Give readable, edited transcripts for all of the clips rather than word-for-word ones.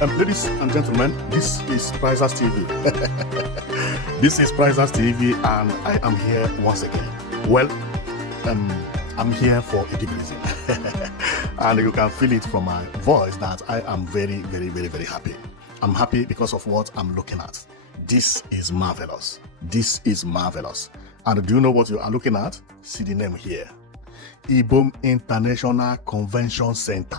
Ladies and gentlemen, this is Prizers TV. This is Prizers TV, and I am here once again. Well, I'm here for a big reason. And you can feel it from my voice that I am very, very, very, very happy. I'm happy because of what I'm looking at. This is marvelous. This is marvelous. And do you know what you are looking at? See the name here. Ibom International Convention Center.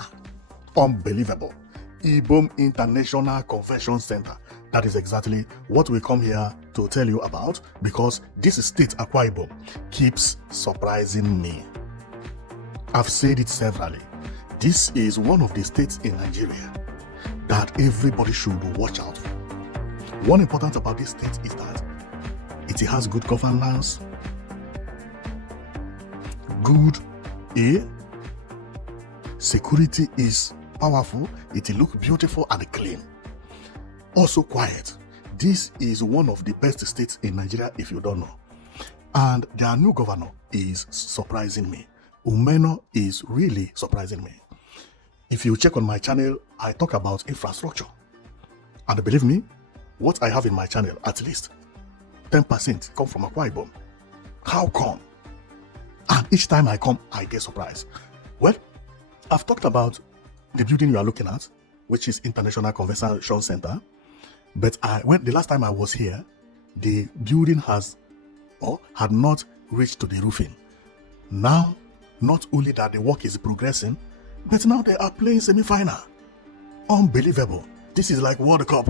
Unbelievable. Ibom International Convention Center. That is exactly what we come here to tell you about, because this state, Akwa Ibom, keeps surprising me. I've said it severally. This is one of the states in Nigeria that everybody should watch out for. One important about this state is that it has good governance, good air, security is powerful, it looks beautiful and clean. Also quiet. This is one of the best states in Nigeria if you don't know. And their new governor is surprising me. Umeno is really surprising me. If you check on my channel, I talk about infrastructure. And believe me, what I have in my channel, at least 10% come from Akwa Ibom. How come? And each time I come, I get surprised. Well, I've talked about the building you are looking at, which is International Convention Center. But the last time I was here, the building had not reached to the roofing. Now, not only that the work is progressing, but now they are playing semi-final. Unbelievable. This is like World Cup.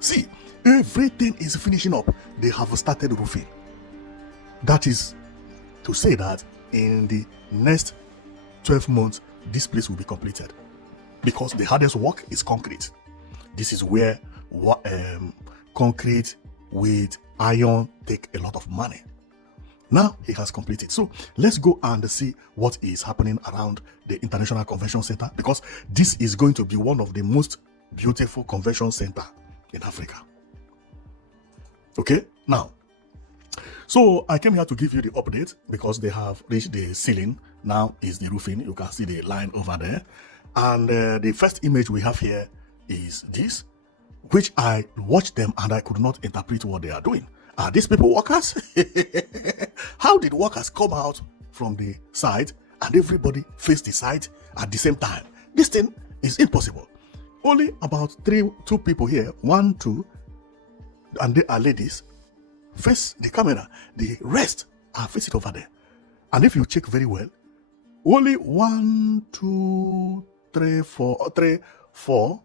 See, everything is finishing up. They have started roofing. That is to say that in the next 12 months, this place will be completed, because the hardest work is concrete. This is where concrete with iron take a lot of money. Now he has completed. So let's go and see what is happening around the International Convention Center, because this is going to be one of the most beautiful convention center in Africa. Okay, now, so I came here to give you the update because they have reached the ceiling. Now is the roofing. You can see the line over there. And the first image we have here is this, which I watched them and I could not interpret what they are doing. Are these people workers? How did workers come out from the side and everybody face the side at the same time? This thing is impossible. Only about two people here, 1, 2, and they are ladies, face the camera. The rest are facing over there. And if you check very well, only 1, 2, 3, 4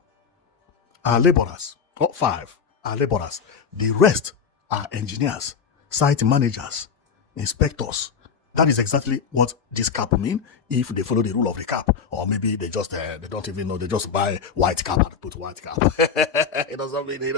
are laborers, or 5 are laborers. The rest are engineers, site managers, inspectors. That is exactly what this cap mean if they follow the rule of the cap. Or maybe they just, they don't even know, they just buy white cap and put white cap. It doesn't mean,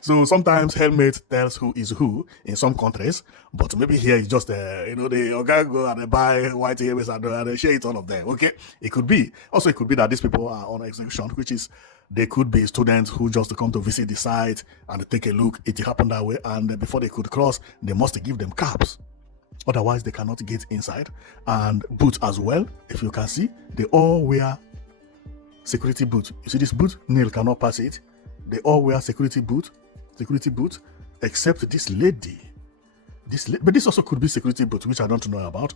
So sometimes helmet tells who is who in some countries, but maybe here it's just, they go and they buy white helmets and they share it all of them, okay? It could be. Also, it could be that these people are on execution, which is, they could be students who just come to visit the site and take a look. It happened that way, and before they could cross, they must give them caps. Otherwise, they cannot get inside. And boots as well. If you can see, they all wear security boots. You see this boot? Nail cannot pass it. They all wear security boot, except this lady. But this also could be security boots, which I don't know about.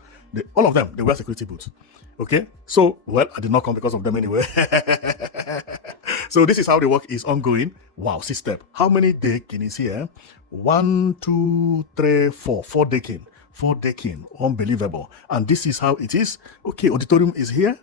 All of them, they wear security boots. Okay? So, well, I did not come because of them anyway. So this is how the work is ongoing. Wow, 6 steps. How many decking is here? 1, 2, 3, 4. 4 decking. 4 decking. Unbelievable. And this is how it is. Okay, auditorium is here.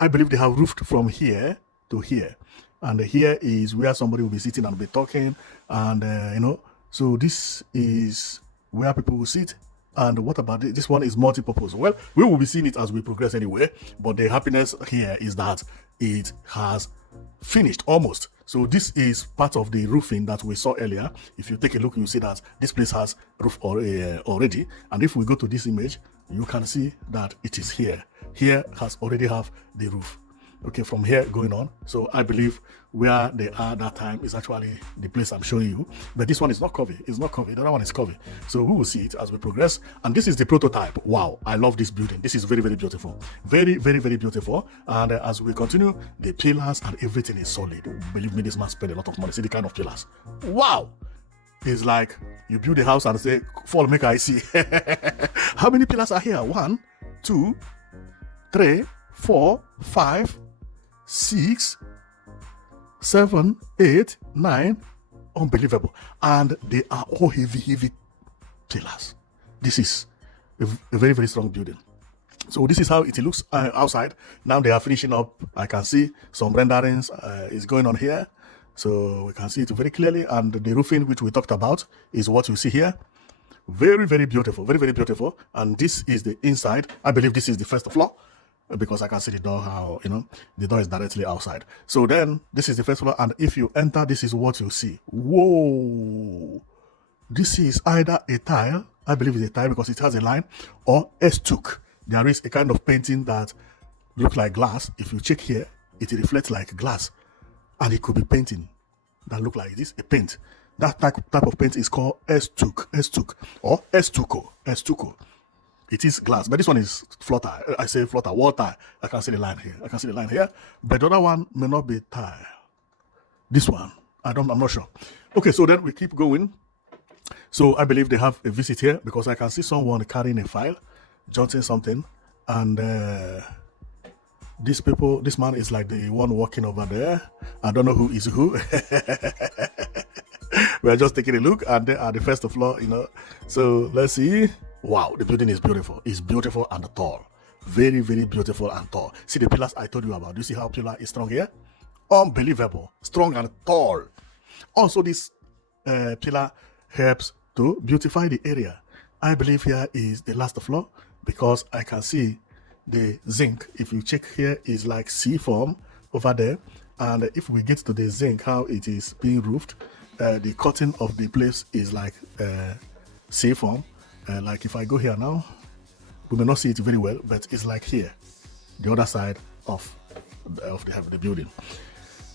I believe they have roofed from here to here. And here is where somebody will be sitting and be talking. And, so this is where people will sit. And what about it? This one is multi-purpose. Well, we will be seeing it as we progress anyway. But the happiness here is that it has finished almost. So this is part of the roofing that we saw earlier. If you take a look, you see that this place has roof already. And if we go to this image, you can see that it is here. Here has already have the roof. Okay, from here going on. So I believe where they are that time is actually the place I'm showing you. But this one is not curvy. It's not curvy. The other one is curvy. So we will see it as we progress. And this is the prototype. Wow, I love this building. This is very, very beautiful. Very, very, very beautiful. And as we continue, the pillars and everything is solid. Believe me, this man spent a lot of money. See the kind of pillars. Wow. It's like you build a house and say, fall, make I see. How many pillars are here? 1, 2, 3, 4, 5, 6, 7, 8, 9. Unbelievable. And they are all heavy pillars. This is a very, very strong building. So this is how it looks outside. Now they are finishing up. I can see some renderings is going on here. So we can see it very clearly. And the roofing, which we talked about, is what you see here. Very, very beautiful. Very, very beautiful. And this is the inside. I believe this is the first floor, because I can see the door, how, the door is directly outside. So then this is the first floor. And if you enter, this is what you see. Whoa. This is either a tile, I believe it's a tile because it has a line, or estuc. There is a kind of painting that looks like glass. If you check here, it reflects like glass. And it could be painting that look like this, a paint. That type of paint is called estuc, or estuco. It is glass, but this one is floor. I say floor, wall tile. I can see the line here. But the other one may not be tile. This one, I'm not sure. Okay, so then we keep going. So I believe they have a visit here, because I can see someone carrying a file, jotting something, and this man is like the one walking over there. I don't know who is who. We're just taking a look, and they are the first floor, So let's see. Wow, the building is beautiful. It's beautiful and tall. Very, very beautiful and tall. See the pillars I told you about. Do you see how pillar is strong here? Unbelievable. Strong and tall. Also, this pillar helps to beautify the area. I believe here is the last floor, because I can see the zinc. If you check here, is like C form over there. And if we get to the zinc, how it is being roofed, the cutting of the place is like C form. Like if I go here now, we may not see it very well, but it's like here, the other side of the building.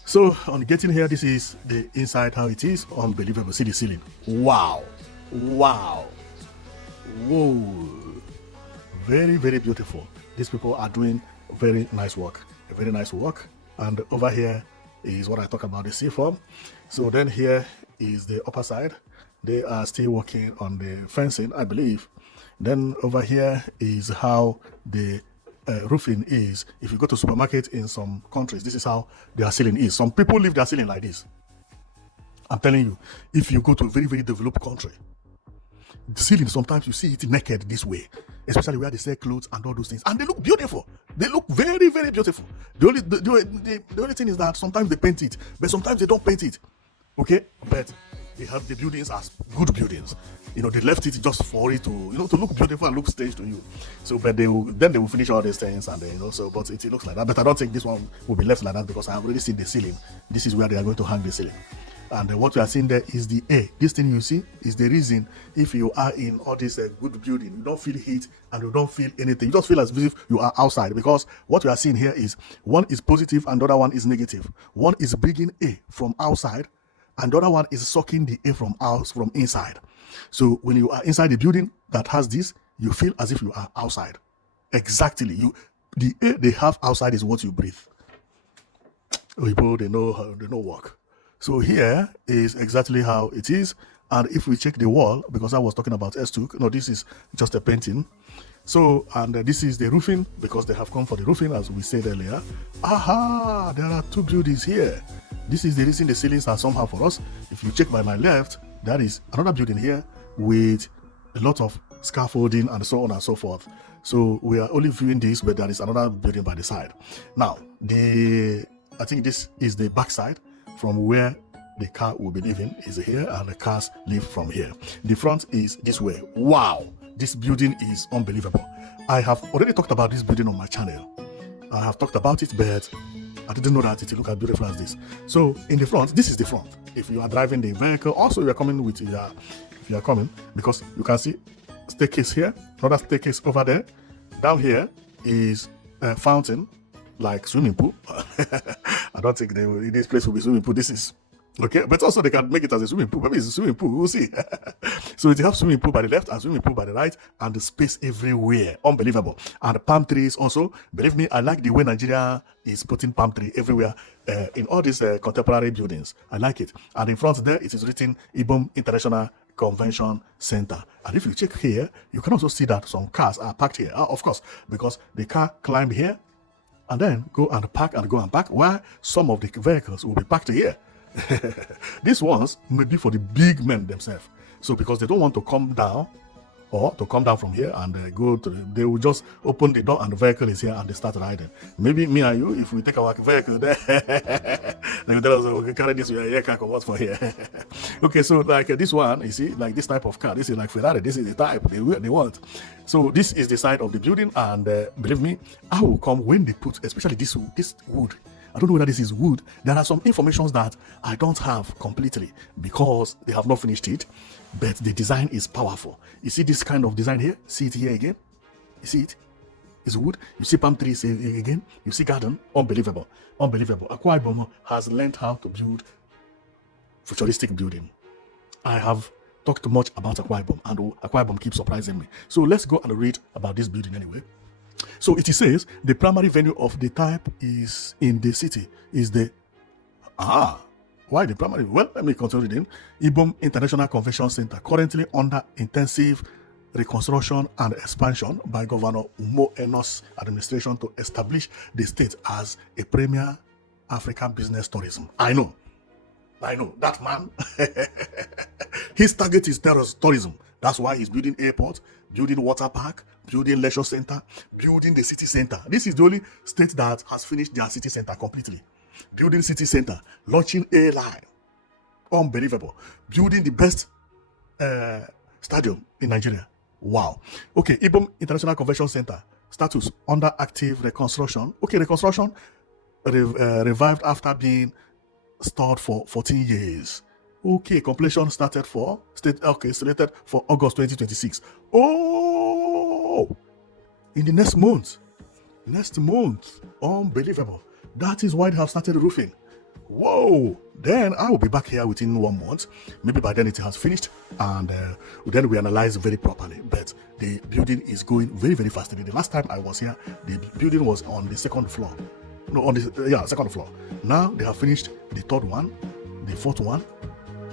So on getting here, this is the inside, how it is. Unbelievable. See the ceiling. Wow. Whoa. Very, very beautiful. These people are doing very nice work. And over here is what I talk about, the C form. So then here is the upper side. They are still working on the fencing, I believe. Then over here is how the roofing is. If you go to supermarket in some countries, this is how their ceiling is. Some people leave their ceiling like this. I'm telling you, if you go to a very, very developed country, the ceiling, sometimes you see it naked this way, especially where they sell clothes and all those things, and they look beautiful. They look very, very beautiful. The only thing is that sometimes they paint it, but sometimes they don't paint it. Okay, but they have the buildings as good buildings. They left it just for it to to look beautiful and look strange to you. So, but they will finish all these things, and but it looks like that. But I don't think this one will be left like that, because I have already seen the ceiling. This is where they are going to hang the ceiling. And what we are seeing there is the air. This thing you see is the reason, if you are in all this good building, you don't feel heat and you don't feel anything. You just feel as if you are outside, because what we are seeing here is one is positive and the other one is negative. One is bringing air from outside, and the other one is sucking the air from inside. So when you are inside the building that has this, you feel as if you are outside. Exactly. The air they have outside is what you breathe. People, they know work. So here is exactly how it is. And if we check the wall, because I was talking about S2, no, this is just a painting. So, and this is the roofing, because they have come for the roofing, as we said earlier. Aha, there are two buildings here. This is the reason the ceilings are somehow for us. If you check by my left, there is another building here with a lot of scaffolding and so on and so forth. So we are only viewing this, but there is another building by the side. Now, I think this is the back side, from where the car will be leaving is here, and the cars leave from here. The front is this way. Wow, this building is unbelievable. I have already talked about this building on my channel. I have talked about it, but I didn't know that it looked as beautiful as this. So in the front, this is the front. If you are driving the vehicle, also you are coming with if you are coming, because you can see staircase here, another staircase over there. Down here is a fountain. like swimming pool. I don't think this place will be swimming pool. This is okay, but also they can make it as a swimming pool. Maybe it's a swimming pool. We'll see. So it has swimming pool by the left and swimming pool by the right, and the space everywhere. Unbelievable. And the palm trees also. Believe me, I like the way Nigeria is putting palm tree everywhere in all these contemporary buildings. I like it. And in front there, it is written Ibom International Convention Center. And if you check here, you can also see that some cars are parked here. Of course, because the car climbed here and then go and park and go and park, while some of the vehicles will be parked here. These ones may be for the big men themselves. So because they don't want to come down or to come down from here and go to, they will just open the door and the vehicle is here and they start riding. Maybe me and you, if we take our vehicle there, they will tell us, okay, carry this, we are here, can't come out from here. Okay, so like this one, you see, like this type of car, this is like Ferrari, this is the type they want. So this is the side of the building, and believe me, I will come when they put, especially this wood. I don't know whether this is wood. There are some informations that I don't have completely because they have not finished it, but the design is powerful. You see this kind of design here? See it here again? You see it? It's wood. You see palm trees again? You see garden? Unbelievable. Unbelievable. Akwa Ibom has learned how to build futuristic building. I have talked much about Akwa Ibom, and Akwa Ibom keeps surprising me. So let's go and read about this building anyway. So it says the primary venue of the type is in the city. Is the why the primary? Well, let me continue reading. Ibom International Convention Center, currently under intensive reconstruction and expansion by Governor Umo Enos' administration to establish the state as a premier African business tourism. I know that man. His target is tourism. That's why he's building airport, building water park, building leisure center, building the city center. This is the only state that has finished their city center completely. Building city center, launching airline. Unbelievable. Building the best stadium in Nigeria. Wow. Okay, Ibom International Convention Center, status under active reconstruction. Okay, reconstruction revived after being stalled for 14 years. Okay, completion slated for August 2026. Oh, in the next month. Unbelievable. That is why they have started roofing. Whoa. Then I will be back here within 1 month. Maybe by then it has finished, and then we analyze very properly. But the building is going very, very fast. The last time I was here, the building was on the second floor. No, on the second floor. Now they have finished the third one, the fourth one,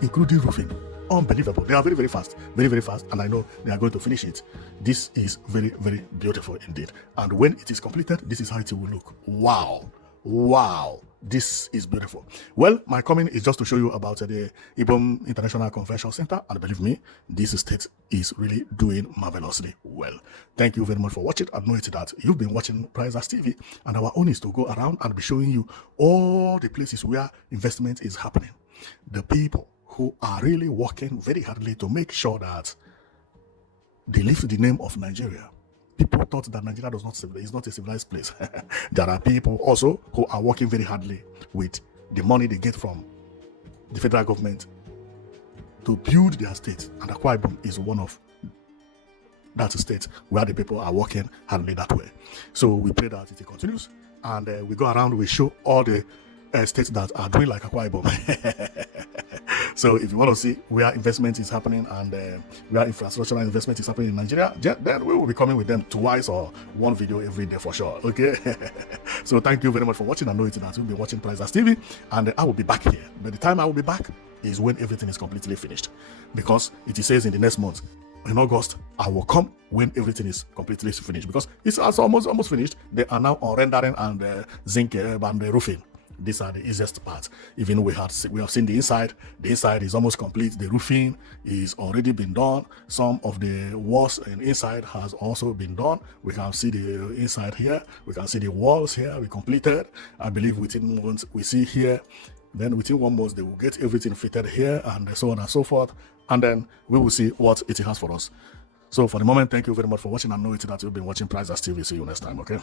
including roofing. Unbelievable. They are very, very fast. Very, very fast. And I know they are going to finish it. This is very, very beautiful indeed. And when it is completed, this is how it will look. Wow. This is beautiful. Well, my comment is just to show you about the Ibom International Convention Center. And believe me, this state is really doing marvelously well. Thank you very much for watching. I know it that you've been watching Price as TV. And our own is to go around and be showing you all the places where investment is happening. The people who are really working very hardly to make sure that they lift the name of Nigeria. People thought that Nigeria is not a civilized place. There are people also who are working very hardly with the money they get from the federal government to build their state. And Akwa Ibom is one of that state where the people are working hardly that way. So we pray that it continues, and we go around, we show all the states that are doing like Akwa Ibom. So if you want to see where investment is happening and where infrastructural investment is happening in Nigeria, then we will be coming with them twice or one video every day for sure. Okay. So thank you very much for watching. I know it's that you'll be watching Price as TV, and I will be back here. But the time I will be back is when everything is completely finished, because it says in the next month, in August, I will come when everything is completely finished, because it's almost finished. They are now on rendering and zinc and roofing. These are the easiest parts. Even we have seen the inside. The inside is almost complete. The roofing is already been done. Some of the walls and inside has also been done. We can see the inside here. We can see the walls here. We completed. I believe within months we see here. Then within 1 month they will get everything fitted here, and so on and so forth. And then we will see what it has for us. So for the moment, thank you very much for watching. I know it's that you've been watching Price as TV. See you next time. Okay.